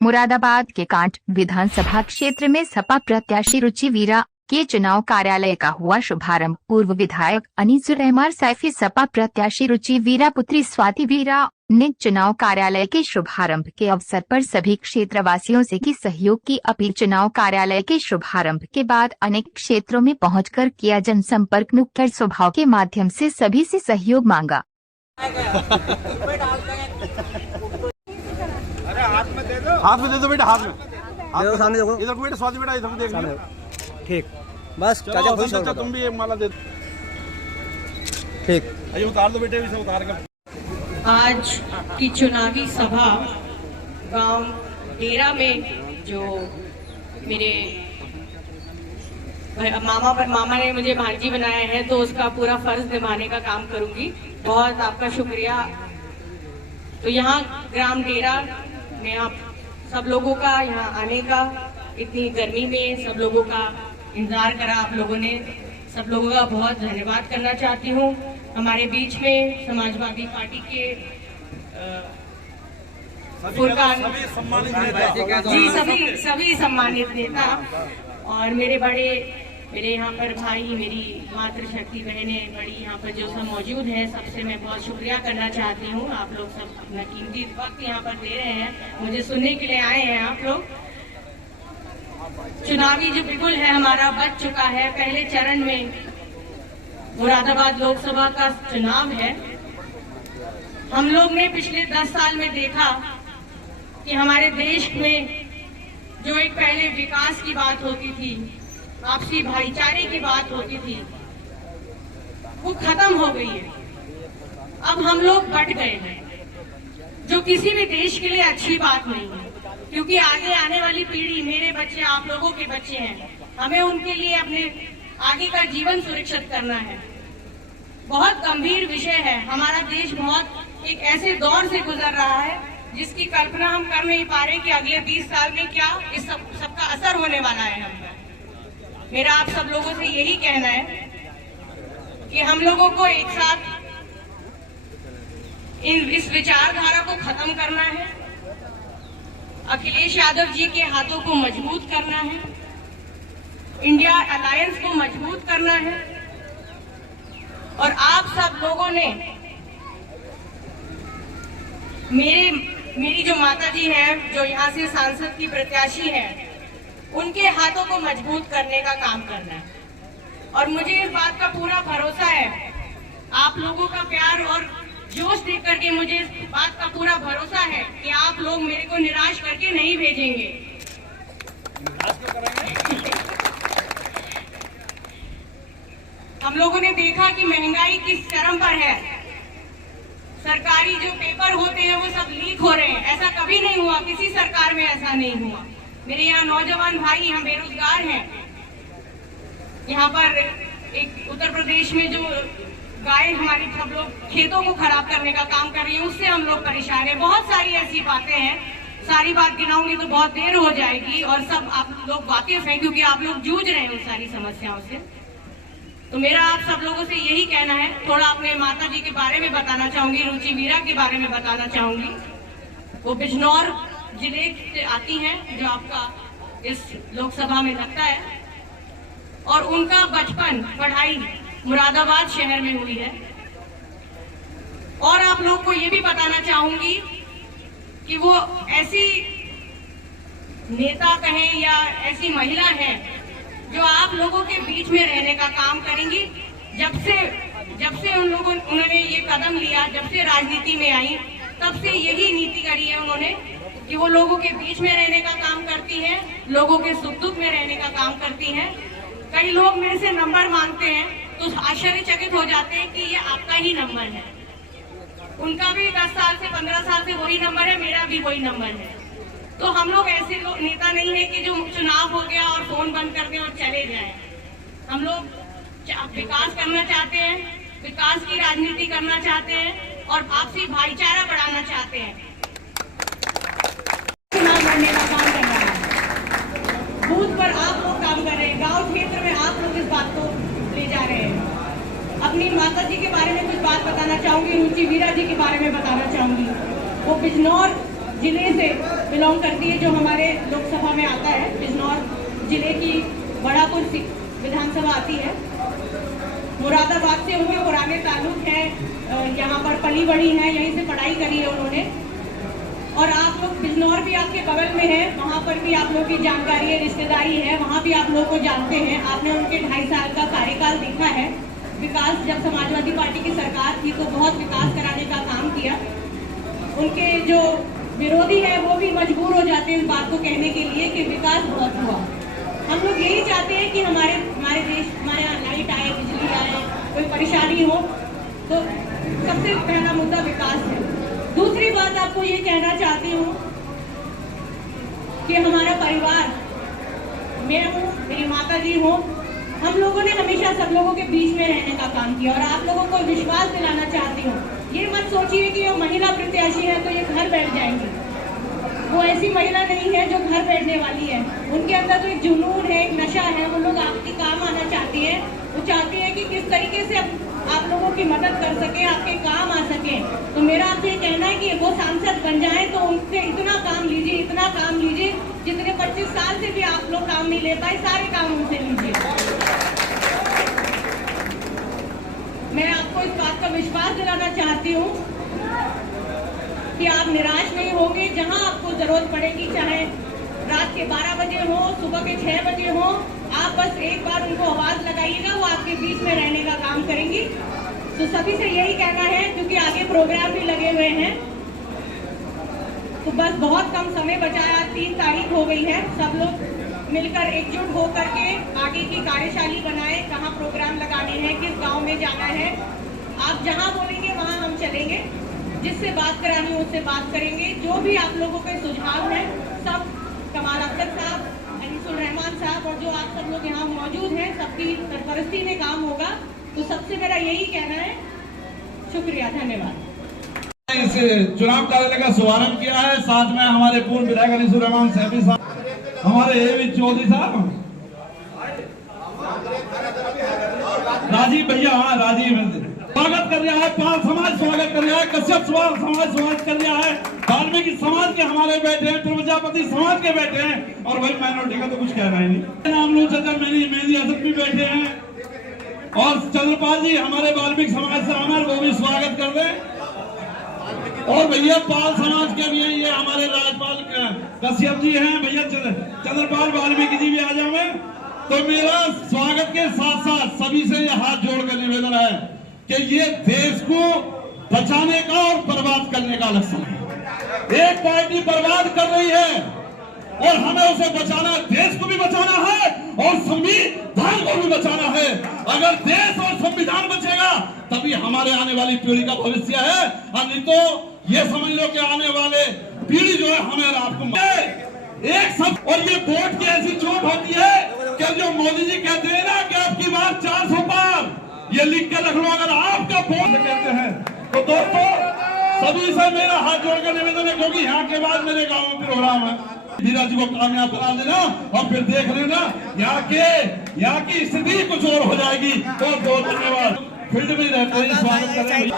मुरादाबाद के कांट विधानसभा क्षेत्र में सपा प्रत्याशी रुचि वीरा के चुनाव कार्यालय का हुआ शुभारंभ। पूर्व विधायक अनीसुर रहमान सैफी सपा प्रत्याशी रुचि वीरा पुत्री स्वाति वीरा ने चुनाव कार्यालय के शुभारंभ के अवसर पर सभी क्षेत्रवासियों से की सहयोग की अपील। चुनाव कार्यालय के शुभारंभ के बाद अनेक क्षेत्रों में पहुंचकर किया जनसंपर्क। नुक्कड़ स्वभाव के माध्यम से सभी से सहयोग मांगा। हाथ में दे दो बेटा, हाथ में दे दो, सामने देखो, इधर को बेटा, स्वाति बेटा इधर को देखना। ठीक, बस चाचा तुम भी एक माला दे दो। ठीक, अरे उतार दो बेटे, इसे उतार कर। आज की चुनावी सभा गांव डेरा में जो मेरे मामा ने मुझे भांजी बनाया है, तो उसका पूरा फर्ज निभाने का काम करूंगी। बहुत आपका शुक्रिया। तो यहाँ ग्राम डेरा में आप सब लोगों का यहाँ आने का, इतनी गर्मी में सब लोगों का इंतजार करा आप लोगों ने, सब लोगों का बहुत धन्यवाद करना चाहती हूँ। हमारे बीच में समाजवादी पार्टी के सभी सम्मानित नेता और मेरे यहाँ पर भाई, मेरी मातृशक्ति बहनें बड़ी यहाँ पर जो सब मौजूद हैं, सबसे मैं बहुत शुक्रिया करना चाहती हूँ। आप लोग सब अपना कीमती वक्त यहाँ पर दे रहे हैं, मुझे सुनने के लिए आए हैं आप लोग। चुनावी जो बिगुल है हमारा बच चुका है। पहले चरण में मुरादाबाद लोकसभा का चुनाव है। हम लोग ने पिछले 10 साल में देखा कि हमारे देश में जो एक पहले विकास की बात होती थी, आपसी भाईचारे की बात होती थी, वो खत्म हो गई है। अब हम लोग बट गए हैं, जो किसी भी देश के लिए अच्छी बात नहीं है, क्योंकि आगे आने वाली पीढ़ी, मेरे बच्चे, आप लोगों के बच्चे हैं। हमें उनके लिए अपने आगे का जीवन सुरक्षित करना है। बहुत गंभीर विषय है। हमारा देश बहुत एक ऐसे दौर से गुजर रहा है जिसकी कल्पना हम कर नहीं पा रहे कि अगले 20 साल में क्या इस सबका असर होने वाला है हम पर। मेरा आप सब लोगों से यही कहना है कि हम लोगों को एक साथ इस विचारधारा को खत्म करना है। अखिलेश यादव जी के हाथों को मजबूत करना है, इंडिया अलायंस को मजबूत करना है। और आप सब लोगों ने मेरी जो माता जी है, जो यहाँ से सांसद की प्रत्याशी है, उनके हाथों को मजबूत करने का काम करना है। और मुझे इस बात का पूरा भरोसा है, आप लोगों का प्यार और जोश देख करके मुझे इस बात का पूरा भरोसा है कि आप लोग मेरे को निराश करके नहीं भेजेंगे। हम लोगों ने देखा कि महंगाई किस चरम पर है। सरकारी जो पेपर होते हैं वो सब लीक हो रहे हैं। ऐसा कभी नहीं हुआ, किसी सरकार में ऐसा नहीं हुआ। मेरे यहाँ नौजवान भाई, हम बेरोजगार हैं। यहाँ पर एक उत्तर प्रदेश में जो गाय हमारी सब लोग खेतों को खराब करने का काम कर रही है, उससे हम लोग परेशान हैं। बहुत सारी ऐसी बातें हैं, सारी बात गिनाऊंगी तो बहुत देर हो जाएगी और सब आप लोग वाकिफ हैं, क्योंकि आप लोग जूझ रहे हैं उन सारी समस्याओं से। तो मेरा आप सब लोगों से यही कहना है। थोड़ा अपने माता जी के बारे में बताना चाहूंगी, रुचि वीरा के बारे में बताना चाहूंगी। वो बिजनौर जिले से आती हैं, जो आपका इस लोकसभा में लगता है, और उनका बचपन, पढ़ाई मुरादाबाद शहर में हुई है। और आप लोग को ये भी बताना चाहूंगी कि वो ऐसी नेता कहें या ऐसी महिला है जो आप लोगों के बीच में रहने का काम करेंगी। जब से उन्होंने ये कदम लिया, जब से राजनीति में आई, तब से यही नीति करी है उन्होंने कि वो लोगों के बीच में रहने का काम करती हैं, लोगों के सुख दुख में रहने का काम करती हैं। कई लोग मेरे से नंबर मांगते हैं तो आश्चर्यचकित हो जाते हैं कि ये आपका ही नंबर है। उनका भी 10 साल से 15 साल से वही नंबर है, मेरा भी वही नंबर है। तो हम लोग ऐसे नेता नहीं है कि जो चुनाव हो गया और फोन बंद कर दें और चले जाएं। हम लोग विकास करना चाहते हैं, विकास की राजनीति करना चाहते हैं और आपसी भाईचारा बढ़ाना चाहते हैं। चुनाव लड़ने का काम करना है। बूथ पर आप लोग काम कर रहे हैं, गांव क्षेत्र में आप लोग इस बात को ले जा रहे हैं। अपनी माता जी के बारे में कुछ बात बताना चाहूंगी, रुचि वीरा जी के बारे में बताना चाहूंगी। वो बिजनौर जिले से बिलोंग करती है, जो हमारे लोकसभा में आता है। बिजनौर जिले की बड़ापुर विधानसभा आती है। मुरादाबाद से उनके पुराने ताल्लुक हैं, यहाँ पर पली बड़ी हैं, यहीं से पढ़ाई करी है उन्होंने। और आप लोग, बिजनौर भी आपके बगल में है, वहाँ पर भी आप लोग की जानकारी है, रिश्तेदारी है, वहाँ भी आप लोग को जानते हैं। आपने उनके 2.5 साल का कार्यकाल देखा है। विकास, जब समाजवादी पार्टी की सरकार थी तो बहुत विकास कराने का काम किया। उनके जो विरोधी है वो भी मजबूर हो जाते हैं इस बात को कहने के लिए कि विकास बहुत हुआ। हम लोग यही चाहते हैं कि हमारे देश, हमारे यहाँ लाइट आए, बिजली आए, कोई परेशानी हो तो सबसे पहला मुद्दा विकास है। दूसरी बात आपको ये कहना चाहती हूँ कि हमारा परिवार, मैं हूँ, मेरी माता जी हो, हम लोगों ने हमेशा सब लोगों के बीच में रहने का काम किया। और आप लोगों को विश्वास दिलाना चाहती हूँ, ये मत सोचिए कि वो महिला प्रत्याशी है तो ये घर बैठ जाएंगी। वो ऐसी महिला नहीं है जो घर बैठने वाली है। उनके अंदर तो एक जुनून है, एक नशा है। वो लोग आपके काम आना चाहती है। वो चाहती है कि किस तरीके से आप लोगों की मदद कर सके, आपके काम आ सके। तो मेरा आपसे ये कहना है कि वो सांसद बन जाए तो उनसे इतना काम लीजिए, इतना काम लीजिए जितने 25 साल से भी आप लोग काम नहीं ले पाए, सारे काम उनसे लीजिए। मैं आपको इस बात का विश्वास दिलाना चाहती हूँ कि आप निराश नहीं होंगे। जहां आपको जरूरत पड़ेगी, चाहे रात के 12 बजे हो, सुबह के 6 बजे हो, आप बस एक बार उनको आवाज लगाइएगा, वो आपके बीच में रहने का काम करेंगी। तो सभी से यही कहना है, क्योंकि आगे प्रोग्राम भी लगे हुए हैं, तो बस बहुत कम समय बचा है। 3 तारीख हो गई है। सब लोग मिलकर एकजुट होकर के आगे की कार्यशाली बनाएं, कहाँ प्रोग्राम लगाने हैं, किस गांव में जाना है। आप जहां बोलेंगे वहां हम चलेंगे, जिससे बात करानी है उससे बात करेंगे। जो भी आप लोगों के सुझाव हैं, सब कमाल अख्तर साहब, अनीसुर रहमान साहब और जो आप सब लोग यहाँ मौजूद हैं, सबकी सरपरस्ती में काम होगा। तो सबसे मेरा यही कहना है, शुक्रिया, धन्यवाद। इस चुनाव कार्यालय का शुभारंभ किया है। साथ में हमारे पूर्व विधायक अनीसुर रहमान सैफी साहब, हमारे ए चौधरी साहब, राजीव भैया, हाँ राजीव स्वागत कर रहा है, पाल समाज स्वागत कर रहा है, कश्यप समाज स्वागत कर रहा है, वाल्मीकि समाज के हमारे बैठे हैं, प्रजापति समाज के बैठे हैं, और भाई माइनॉरिटी का तो कुछ कहना ही नहीं। नामलू चाचा, मेहंदी हसन भी बैठे हैं, और चंद्रपाल जी हमारे वाल्मीकि समाज से हमारे, वो भी स्वागत कर रहे। और भैया पाल समाज के भी हैं, ये हमारे राजपाल कश्यप जी हैं, भैया चंद्रपाल वाल्मीकि जी भी आ जाए। तो मेरा स्वागत के साथ साथ सभी से ये हाथ जोड़कर निवेदन है कि ये देश को बचाने का और बर्बाद करने का लक्ष्य है। एक पार्टी बर्बाद कर रही है और हमें उसे बचाना है, देश को भी बचाना है और संविधान को भी बचाना है। अगर देश और संविधान बचेगा तभी हमारे आने वाली पीढ़ी का भविष्य है, और नहीं तो ये समझ लो कि आने वाले पीढ़ी जो है हमें आपको एक सब। और ये वोट की ऐसी चोट होती है कि जो मोदी जी कहते हैं ना कि आपकी बात 400 पार, ये लिख के रख लो। अगर आपका वोट कहते हैं तो दोस्तों सभी से मेरा हाथ जोड़कर निवेदन है, क्योंकि यहाँ के बाद मेरे गाँव में प्रोग्राम है, धीरज को कामयाब करा देना और फिर देख लेना यहाँ की स्थिति कुछ और हो जाएगी। बहुत बहुत धन्यवाद। फील्ड में रहते हैं, स्वागत कर रहे हैं।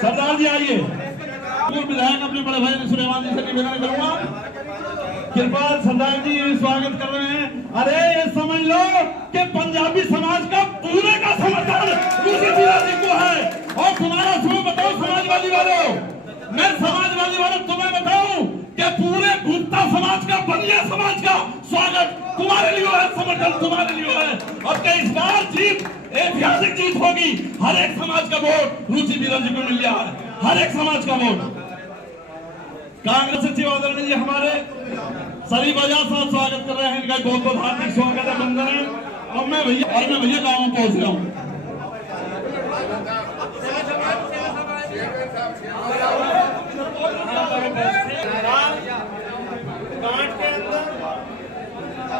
सरदार जी आइए। पूर्व विधायक अपने बड़े भाई अनीसुर रहमान जी से निवेदन करूंगा, कृपाल सरदार जी स्वागत कर रहे हैं। अरे ये समझ लो कि पंजाबी समाज का पूरे का समर्थन ऋषि वीरा जी को है। और तुम्हारा सुनो, बताओ समाजवादी वालों, मैं समाजवादी वालों तुम्हें बताऊं कि पूरे गुप्ता समाज का, बनिया समाज का स्वागत तुम्हारे लिए है, समर्थन तुम्हारे लिए है। अब क्या इस बार जीत ऐतिहासिक जीत होगी। हर एक समाज का वोट ऋषि वीरा जी को मिल गया है, हर एक समाज का वोट। कांग्रेस सचिव आदरणीय जी हमारे शरीफ आजाद साहब स्वागत कर रहे हैं, इनका बहुत बहुत हार्दिक स्वागत है, बंदन है। और मैं भैया गाँव में पहुंच रहा हूँ।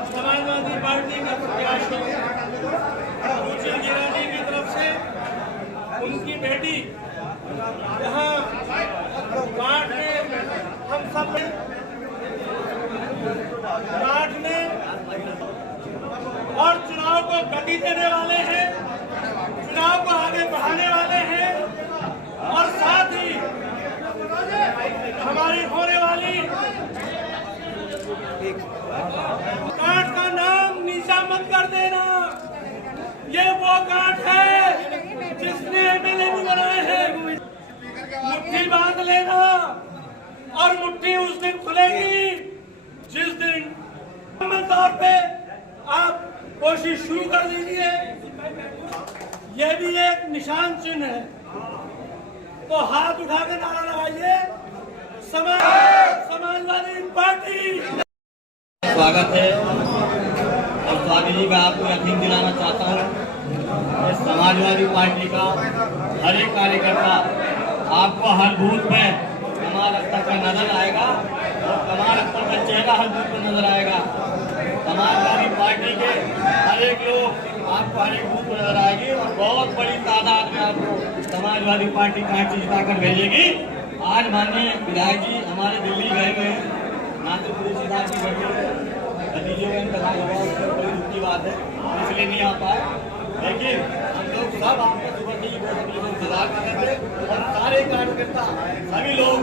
समाजवादी पार्टी के प्रत्याशी रुचि वीरा जी की तरफ से उनकी बेटी यहाँ कांट में हम सब कांट में और चुनाव को गति देने वाले हैं, चुनाव को आगे बढ़ाने वाले हैं, और साथ ही हमारी होने वाली ठीक। कांट का नाम नीचा मत कर देना। ये वो कांट है जिसने एमएलए भी बनाए हैं। मुट्ठी बांध लेना और मुट्ठी उस दिन खुलेगी जिस दिन मुकम्मल तौर पे आप कोशिश शुरू कर दीजिए। यह भी एक निशान चिन्ह है, तो हाथ उठा के नारा लगाइए, समाजवादी पार्टी। स्वागत है और स्वागत जी मैं आपको यकीन दिलाना चाहता हूँ कि समाजवादी पार्टी का हर एक कार्यकर्ता आपको हर बूथ पे कमाल अख्तर का नजर आएगा और कमाल अख्तर का चेहरा हर बूथ पे नजर आएगा। समाजवादी पार्टी के हर एक लोग आपको हर एक बूथ पे नजर आएगी और बहुत बड़ी तादाद में आपको समाजवादी पार्टी कांची जिता कर भेजेगी। आज माननीय विधायक जी हमारे दिल्ली गए हुए हैं, नागपुर की नतीजों में इंतकाल हुआ, उसमें बड़ी दुख की बात है, इसलिए नहीं आ पाए। लेकिन हम लोग सब आपको सुबह की इंतजार कर रहे थे और सारे कार्यकर्ता सभी लोग